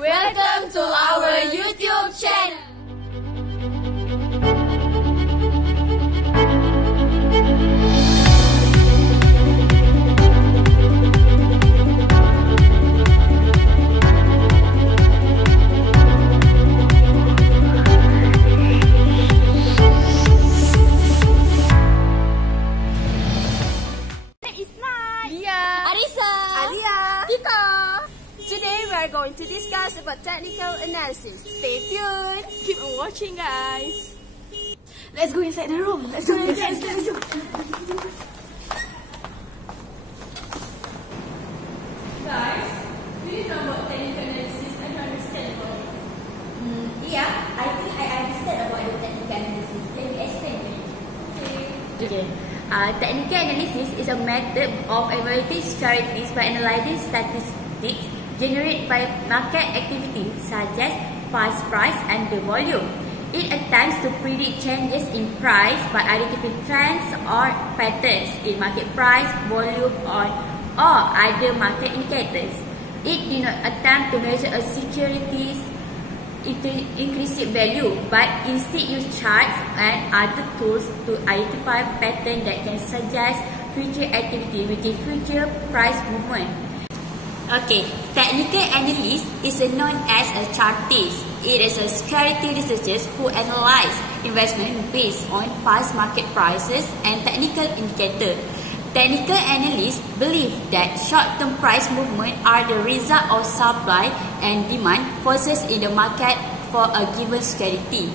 Welcome to our YouTube channel. Today we are going to discuss about technical analysis. Stay tuned. Keep on watching, guys. Let's go inside the room. Let's go. Let's go. Guys, do you know about technical analysis and understand about it? Yeah, I think I understand about the technical analysis. Can you explain to me? Okay. Technical analysis is a method of evaluating securities by analyzing statistics generated by market activity such as past price and the volume. It attempts to predict changes in price by identifying trends or patterns in market price, volume, or other market indicators. It does not attempt to measure a security's intrinsic value, but instead use charts and other tools to identify patterns that can suggest future activity within future price movement. Okay, technical analyst is known as a chartist. It is a security researcher who analyze investment based on past market prices and technical indicators. Technical analysts believe that short-term price movements are the result of supply and demand forces in the market for a given security.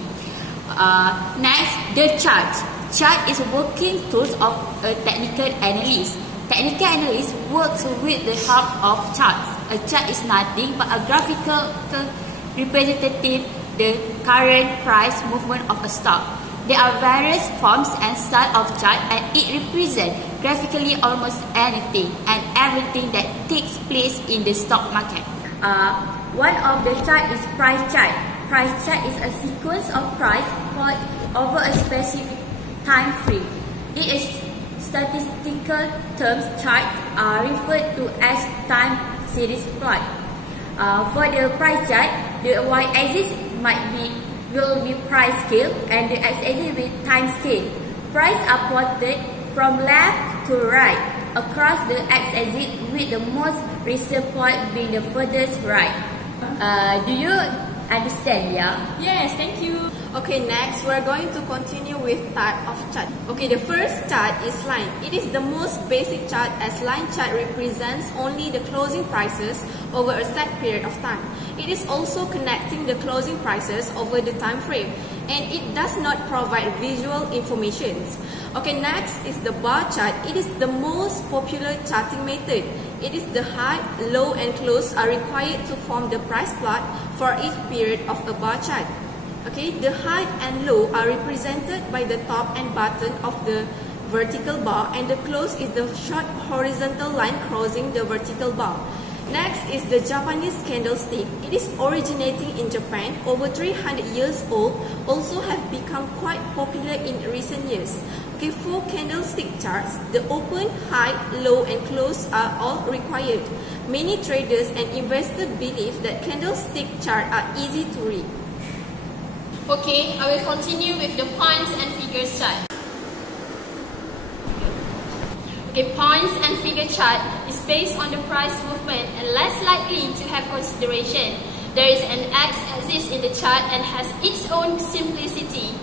Next, the chart. Chart is a working tool of a technical analyst. Technical analyst works with the help of charts. A chart is nothing but a graphical representative the current price movement of a stock. There are various forms and styles of chart, and it represents graphically almost anything and everything that takes place in the stock market. One of the chart is price chart. Price chart is a sequence of price plot over a specific time frame. It is statistical terms. Charts are referred to as time series plot. For the price chart, the y-axis will be price scale and the x-axis will be time scale. Price are plotted from left to right across the x-axis, with the most recent point being the furthest right. Do you understand? Yeah? Yes, thank you. Okay, next we're going to continue with type of chart. Okay, the first chart is line. It is the most basic chart, as line chart represents only the closing prices over a set period of time. It is also connecting the closing prices over the time frame, and it does not provide visual information. Okay, next is the bar chart. It is the most popular charting method. It is the high, low, and close are required to form the price plot for each period of a bar chart. Okay, the high and low are represented by the top and bottom of the vertical bar, and the close is the short horizontal line crossing the vertical bar. Next is the Japanese candlestick. It is originating in Japan, over 300 years old, also have become quite popular in recent years. Okay, for candlestick charts, the open, high, low, and close are all required. Many traders and investors believe that candlestick charts are easy to read. Okay, I will continue with the points and figures chart. Okay, points and figure chart is based on the price movement and less likely to have consideration. There is an x-axis in the chart and has its own simplicity.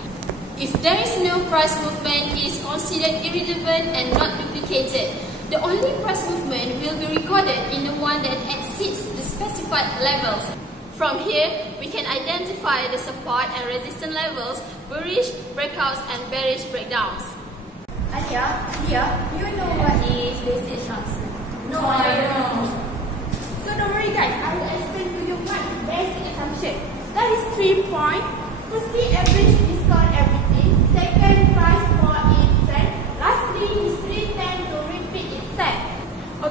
If there is no price movement, it is considered irrelevant and not duplicated. The only price movement will be recorded in the one that exceeds the specified levels. From here, we can identify the support and resistance levels, bullish breakouts and bearish breakdowns. Nadia, you know what is basic charts? No, I don't. So don't worry guys, I will explain to you what is basic assumption. That is 3 points. Firstly, average discount everything. Second, price for each trend. Lastly, history tend to repeat itself.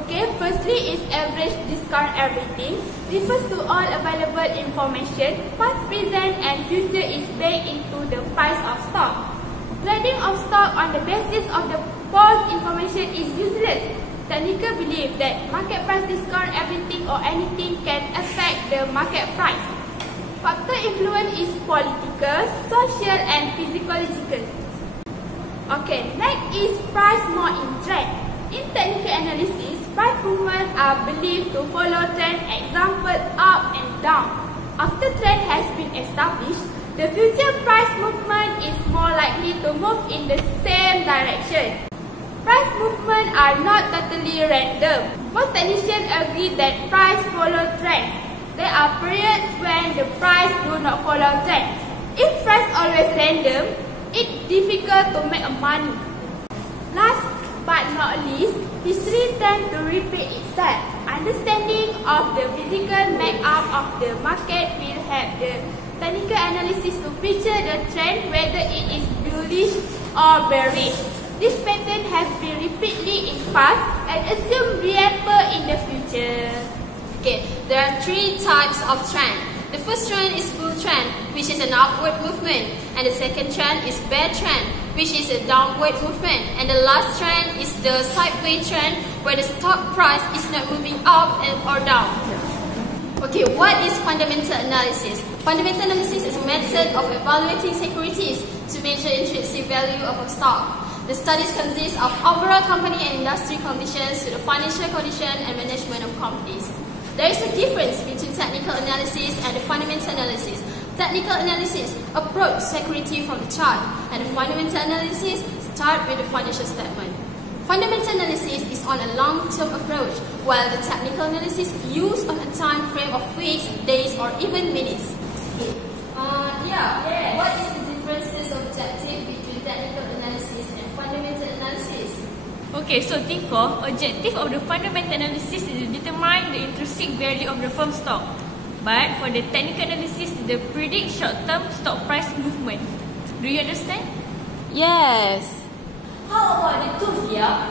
Okay, firstly is average discount everything. Refers to all available information. Past, present and future is baked into the price of stock. Trading of stock on the basis of the past information is useless. technical believe that market price discount everything or anything can affect the market price. Factor influence is political, social and physiological. Okay, next is price more in trend. In technical analysis, price movements are believed to follow trend, example up and down. After trend has been established, the future price movement is more likely to move in the same direction. Price movements are not totally random. Most technicians agree that price follow trends. There are periods when the price do not follow trends. If price always random, it's difficult to make money. Last but not least, history tends to repeat itself. Understanding of the physical makeup of the market will help the technical analysis to picture the trend, whether it is bullish or bearish. This pattern has been repeatedly in past and assumed reappear in the future. Okay, there are three types of trend. The first trend is bull trend, which is an upward movement, and the second trend is bear trend, which is a downward movement, and the last trend is the sideways trend, where the stock price is not moving up or down. Okay, what is fundamental analysis? Fundamental analysis is a method of evaluating securities to measure intrinsic value of a stock. The studies consist of overall company and industry conditions to the financial condition and management of companies. There is a difference between technical analysis and the fundamental analysis. Technical analysis approach security from the chart, and the fundamental analysis start with the financial statement. Fundamental analysis is on a long-term approach, while the technical analysis used on a time frame of weeks, days, or even minutes. Yes. What is the differences of objective between technical analysis and fundamental analysis? Okay, so objective of the fundamental analysis is to determine the intrinsic value of the firm stock. But for the technical analysis, they predict short-term stock price movement. Do you understand? Yes. How about the tools, yeah?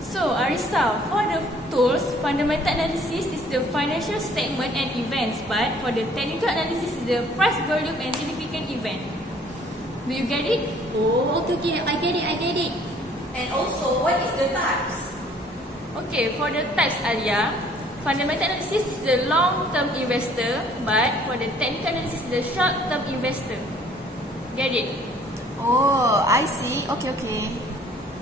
So, ARISSA, for the tools, fundamental analysis is the financial statement and events, but for the technical analysis is the price, volume and significant event. Do you get it? Oh, okay, I get it. And also, what is the types? Okay, for the types, ALIA, fundamental analysis is the long-term investor, but for the technical analysis is the short-term investor. Get it? Oh, I see. Okay.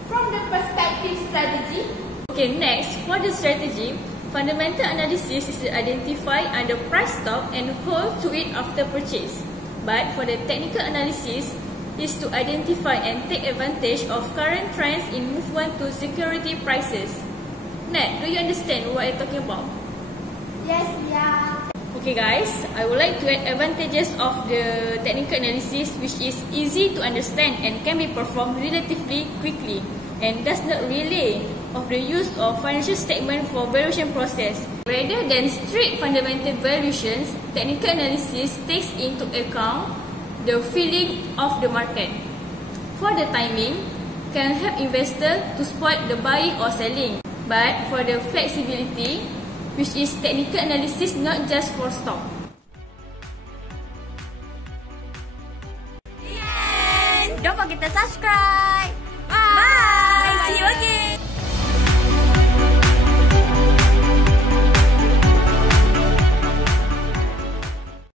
From the perspective strategy, Okay, next, for the strategy, fundamental analysis is to identify under price stock and hold to it after purchase. But for the technical analysis, is to identify and take advantage of current trends in movement to security prices. Nat, do you understand what I'm talking about? yes, yeah. Okay guys, I would like to add advantages of the technical analysis, which is easy to understand and can be performed relatively quickly and does not rely of the use of financial statement for valuation process. Rather than strict fundamental valuations, technical analysis takes into account the feeling of the market. For the timing, can help investor to spot the buying or selling. But for the flexibility, which is technical analysis not just for stock. Don't forget to subscribe. Bye. See you again.